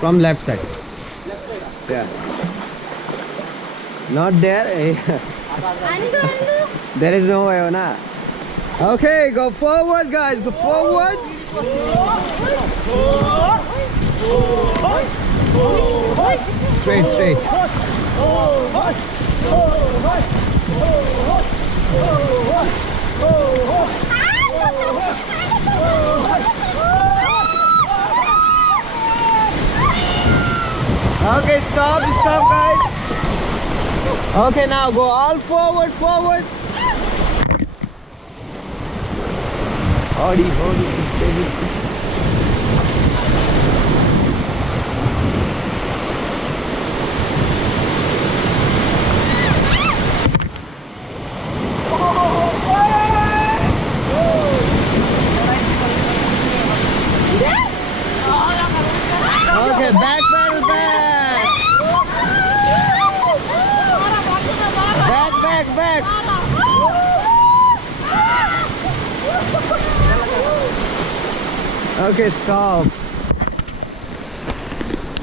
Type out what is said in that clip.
From left side. Yeah. Not there. There is no way, na. Okay, go forward, guys. Go forward. Straight, straight. Okay, stop, stop, guys. Okay, now go all forward, forward. Howdy, howdy, baby. Okay, back pedal back. Back, back, back. Okay, stop.